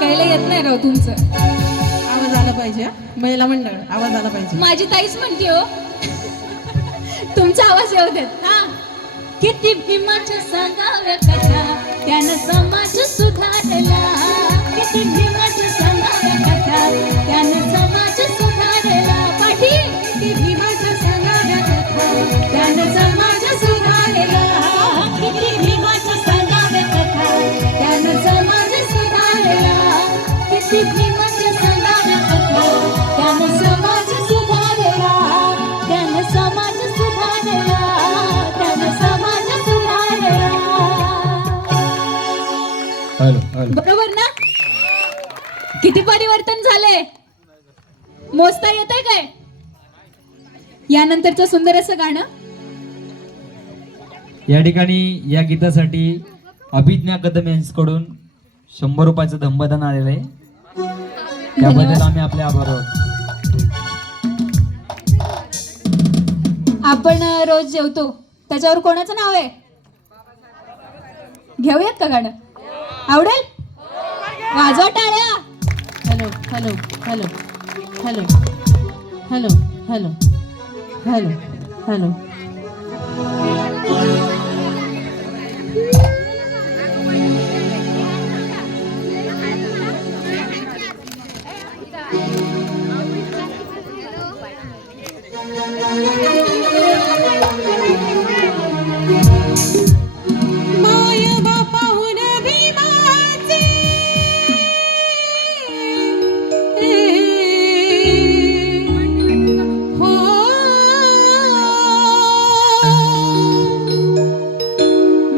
ऐकायला येत नाही राव तुमचं. आवाज आला पाहिजे हा. महिला मंडळ आवाज आला पाहिजे. माझी ताईच म्हणते हो तुमचा आवाज येऊ देत. हा, किती भीमाच्या सांगाव्या कथा त्यानं समाज सुधारला. किती भीमाच्या सांगाव्या कथा त्यानं समाज सुधारला. पाठी किती भीमाच्या सांगाव्या कथा त्यानं समाज सुधारला. किती भीमाच्या सांगाव्या कथा त्यानं समाज सुधारला. किती भीमाच्या सांगाव्या कथा त्यानं समाज सुधारला. त्यानं समाज सुधारला. त्यानं समाज सुधारला. बरोबर ना? किती परिवर्तन झाले मोजता येतंय काय? यानंतरचं सुंदर असं गाणं. या ठिकाणी या गीतासाठी अभिज्ञा कदम यांच्याकडून 100 रुपयाचं धम्मदान आलेलं आहे. त्याबद्दल आम्ही आपले आभार आहोत. आपण रोज जेवतो त्याच्यावर कोणाचं नाव आहे? घेऊयात का गाणं? आवडेल? वाजवा टाळ्या. Hello hello hello hello hello hello hello hello. माय बापाहून भीमाचे हो.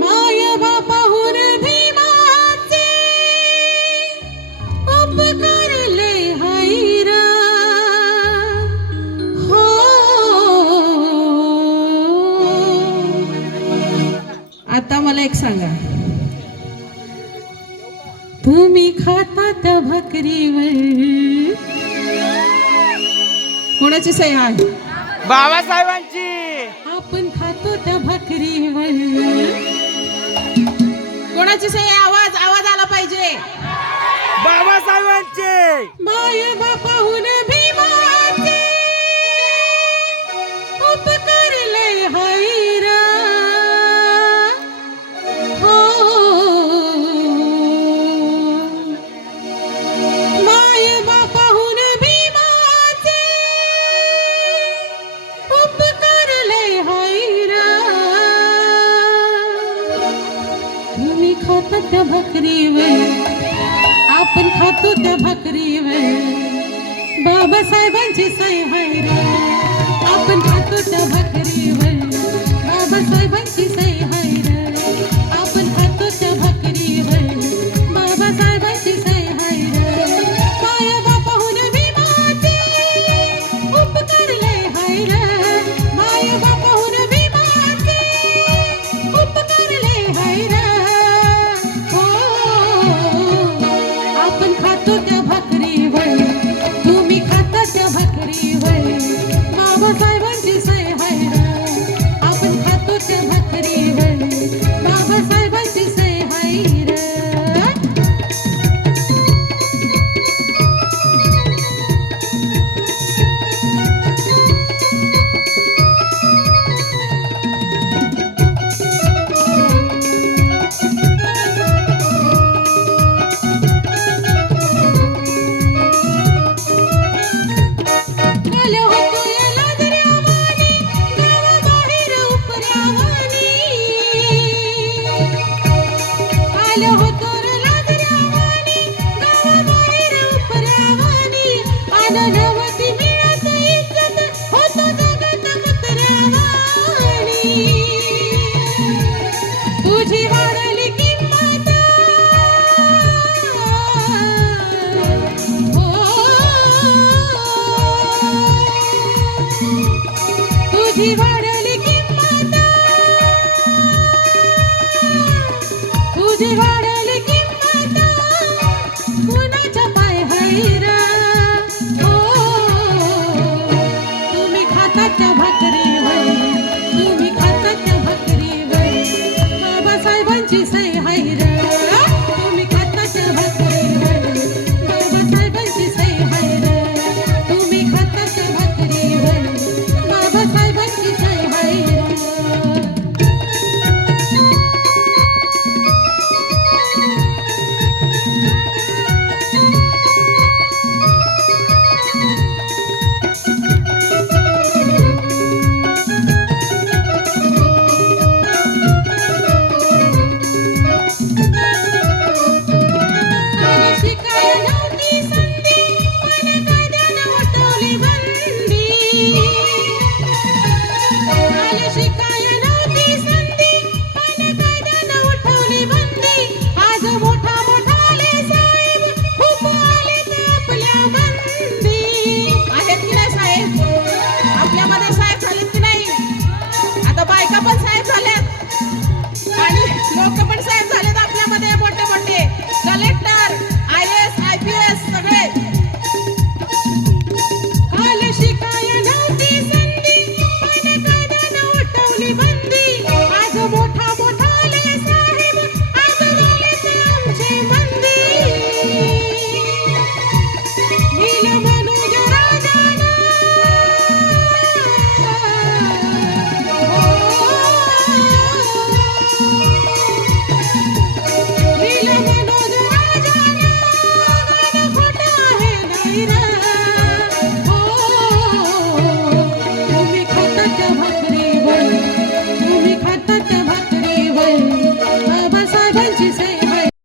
माय बापाहून भीमाचे उपकारले हैरा हो. आता मला एक सांगा, तुम्ही खाता त्या भाकरीवर कोणाची सही आहे? बाबासाहेबांची. आपण खातो त्या भाकरीवर कोणाची सही आहे? आवाज आवाज आला पाहिजे. बाबासाहेबांची. माय बापाहून भीमाचे उपकारले हैरा हो. माय बापाहून भीमाचे उपकारले हैरा. तुम्ही खाता त्या भाकरीवर आपण खातो त्या भाकरीवर बाबासाहेबांची सही हैरा. आपण खातो त्या